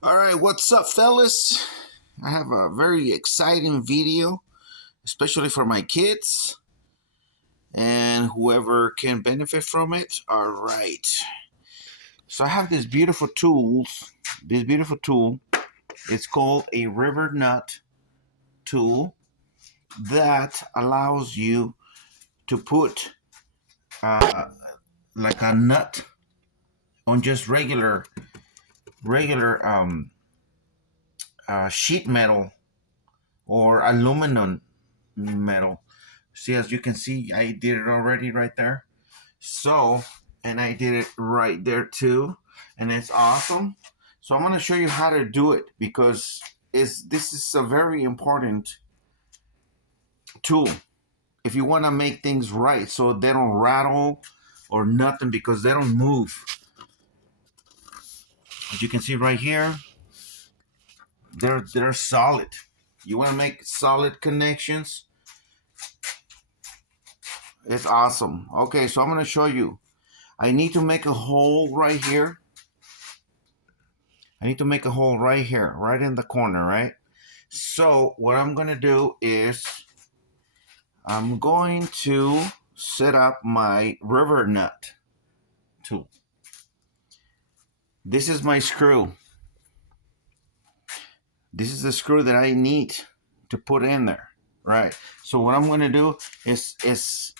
All right, what's up, fellas? I have a very exciting video, especially for my kids and whoever can benefit from it. All right. So I have this beautiful tools. This beautiful tool. It's called a river nut tool that allows you to put uh, like a nut on just regular sheet metal or aluminum metal. See, as you can see, I did it already right there. So, and I did it right there too, and it's awesome. So I'm going to show you how to do it because this is a very important tool if you want to make things right so they don't rattle or nothing because they don't move. As you can see right here, they're solid. You want to make solid connections. It's awesome. Okay, so I'm going to show you. I need to make a hole right here. I need to make a hole right here, right in the corner, right? So what I'm going to do is I'm going to set up my river nut tool. This is my screw. This is the screw that I need to put in there, right? So what I'm going to do is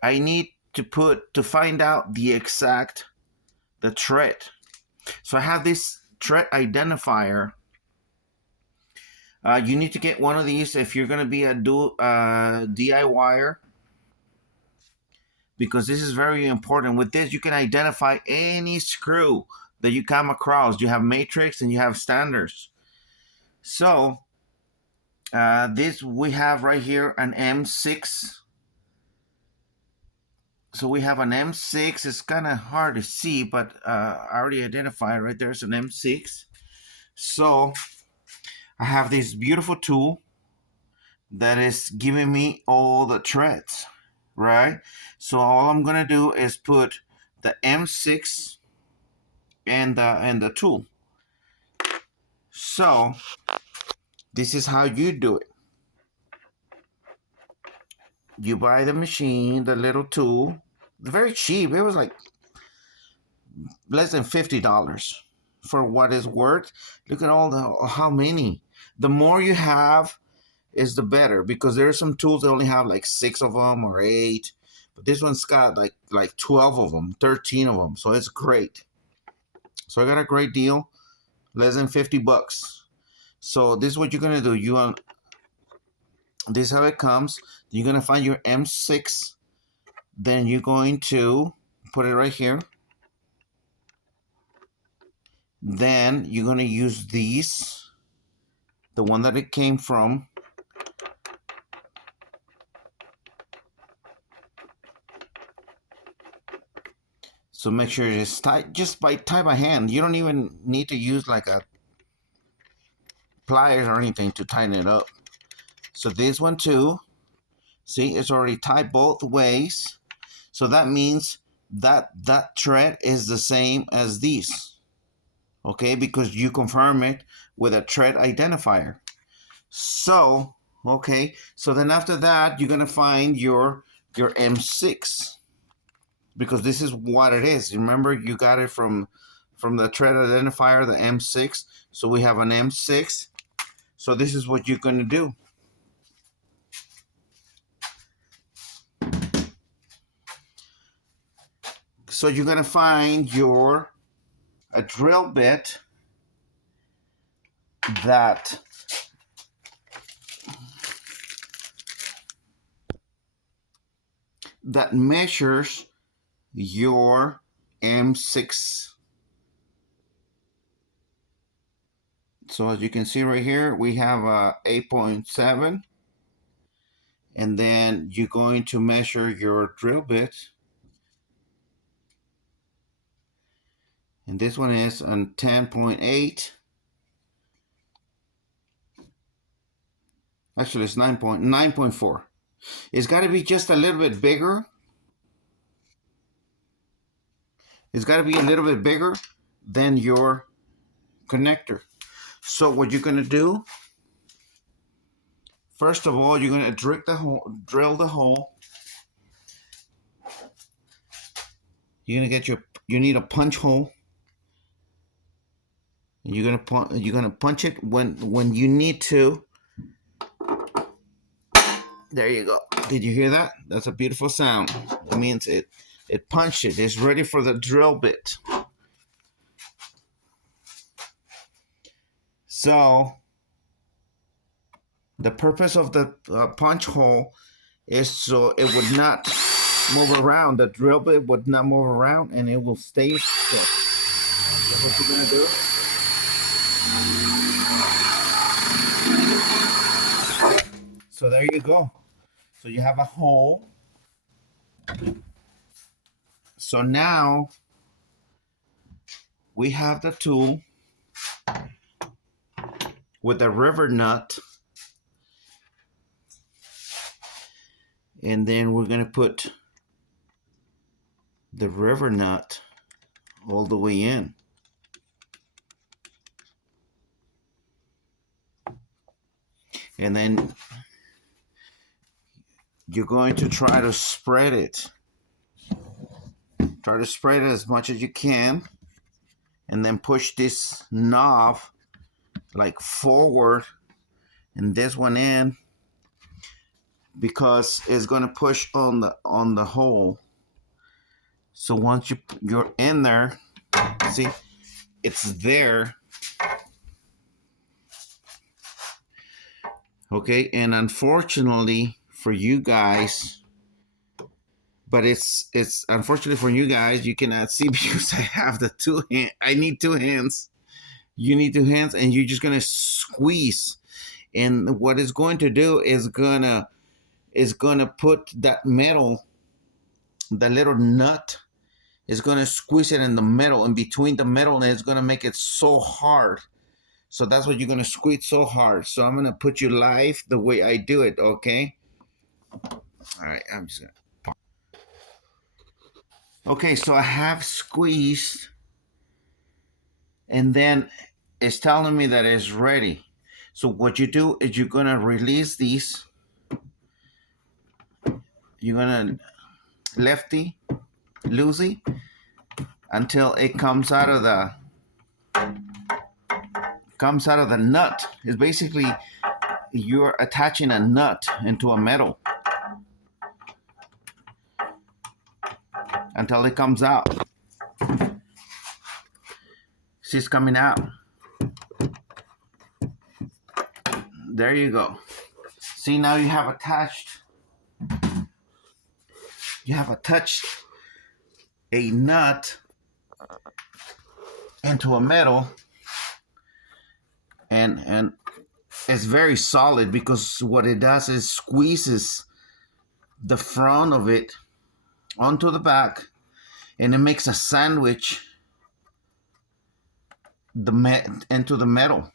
I need to find out the exact the thread. So I have this thread identifier. You need to get one of these if you're going to be a DIYer, because this is very important. With this, you can identify any screw that you come across. You have matrix and you have standards. So this we have right here an M6. So we have an M6. It's kind of hard to see, but I already identified right there's an M6. So I have this beautiful tool that is giving me all the threads, right? So all I'm gonna do is put the M6 and the tool. So this is how you do it. You buy the machine, the little tool. Very cheap. It was like less than $50 for what it's worth. Look at how many. The more you have is the better, because there are some tools that only have like 6 of them or 8, but this one's got like 12 of them, 13 of them, so it's great. So I got a great deal, less than $50. So this is what you're gonna do. This is how it comes. You're gonna find your M6, then you're going to put it right here. Then you're gonna use these, the one that it came from. So make sure it's tight, just tie by hand. You don't even need to use like a pliers or anything to tighten it up. So this one too, see, it's already tied both ways. So that means that thread is the same as these, okay? Because you confirm it with a thread identifier. So, okay, so then after that, you're gonna find your M6, because this is what it is. Remember, you got it from the thread identifier, the M6. So we have an M6. So this is what you're going to do. So you're going to find a drill bit that measures your M6. So as you can see right here, we have a 8.7, and then you're going to measure your drill bit, and this one is on 10.8. Actually, it's 9.4. It's got to be just a little bit bigger. It's got to be a little bit bigger than your connector. So what you're going to do, first of all, you're going to drill the hole. You're going to get you need a punch hole. You're going to punch it when you need to. There you go. Did you hear that? That's a beautiful sound. It means it punched it. It's ready for the drill bit. So the purpose of the punch hole is so it would not move around. The drill bit would not move around, and it will stay still. So what you're gonna do? So there you go. So you have a hole. So now we have the tool with the rivet nut, and then we're gonna put the rivet nut all the way in. And then you're going to try to spread it. Try to spread it as much as you can, and then push this knob like forward and this one in, because it's going to push on the hole. So once you're in there, see, it's there. Okay, and unfortunately for you guys, but it's unfortunately for you guys, you cannot see because I have the two hand. I need two hands. You need two hands, and you're just gonna squeeze. And what it's going to do is gonna put that metal, the little nut, is gonna squeeze it in the metal, in between the metal, and it's gonna make it so hard. So that's what you're gonna squeeze so hard. So I'm gonna put you live the way I do it, okay? All right, I'm just gonna. Okay, so I have squeezed, and then it's telling me that it's ready. So what you do is you're gonna release these. You're gonna lefty, loosey, until it comes out of the nut. It's basically you're attaching a nut into a metal until it comes out. See, it's coming out. There you go. See, now you have attached a nut into a metal, and it's very solid, because what it does is squeezes the front of it onto the back, and it makes a sandwich into the metal.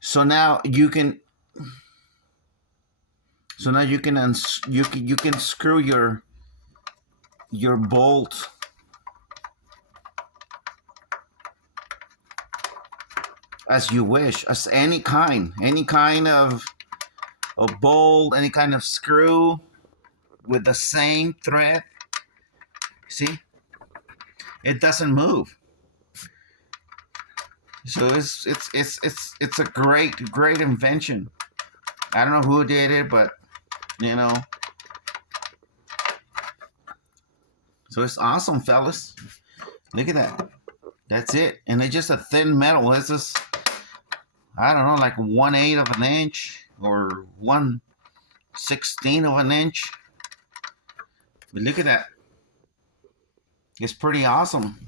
So now you can you can screw your bolt as you wish, as any kind of bolt, any kind of screw with the same thread. See, it doesn't move. So it's a great invention. I don't know who did it, but you know. So it's awesome, fellas. Look at that. That's it. And it's just a thin metal. It's just, I don't know, like 1/8 of an inch or 1/16 of an inch. But look at that. It's pretty awesome.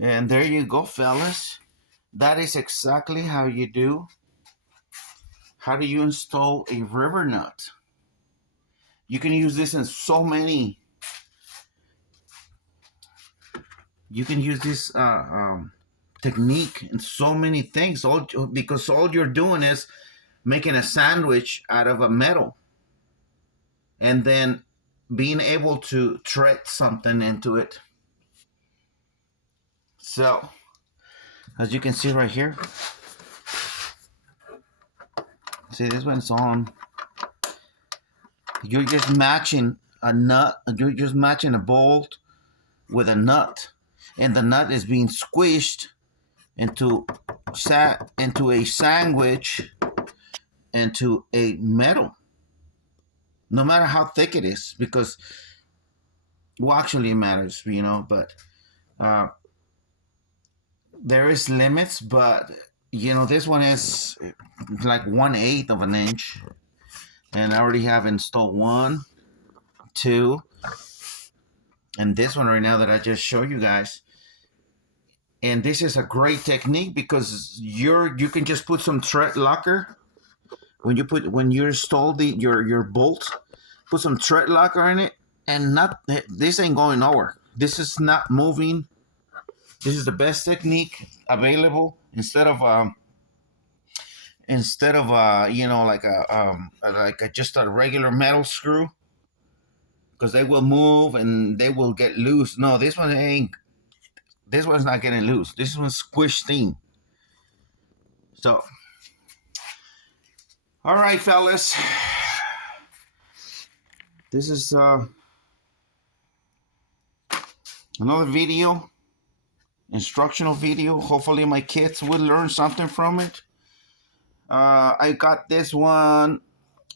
And there you go, fellas. That is exactly how you do. How do you install a rivet nut? You can use this in so many. You can use this technique in so many things. Because all you're doing is making a sandwich out of a metal, and then being able to thread something into it. So, as you can see right here, see this one's on. You're just matching a nut. You're just matching a bolt with a nut, and the nut is being squished into a sandwich, into a metal. No matter how thick it is, because well, actually it matters, but uh, there is limits. But this one is like 1/8 of an inch, and I already have installed 1, 2, and this one right now that I just showed you guys. And this is a great technique because you can just put some thread locker when you install your bolt. Put some thread locker in it, and this ain't going nowhere. This is not moving. This is the best technique available instead of just a regular metal screw, because they will move and they will get loose. No, this one ain't. This one's not getting loose. This one's squished in. So, all right, fellas. This is another video, instructional video. Hopefully my kids will learn something from it. I got this one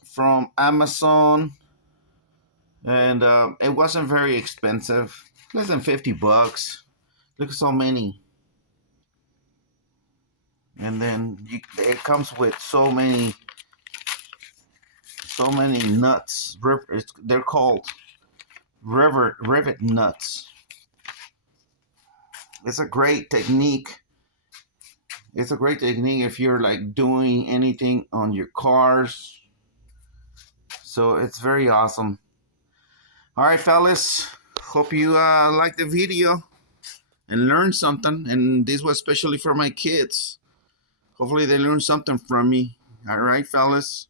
from Amazon, and it wasn't very expensive, less than $50. Look at so many. And then it comes with so many nuts. They're called rivet nuts. It's a great technique. It's a great technique if you're like doing anything on your cars. So it's very awesome. All right, fellas. Hope you like the video and learn something. And this was especially for my kids. Hopefully they learn something from me. All right, fellas.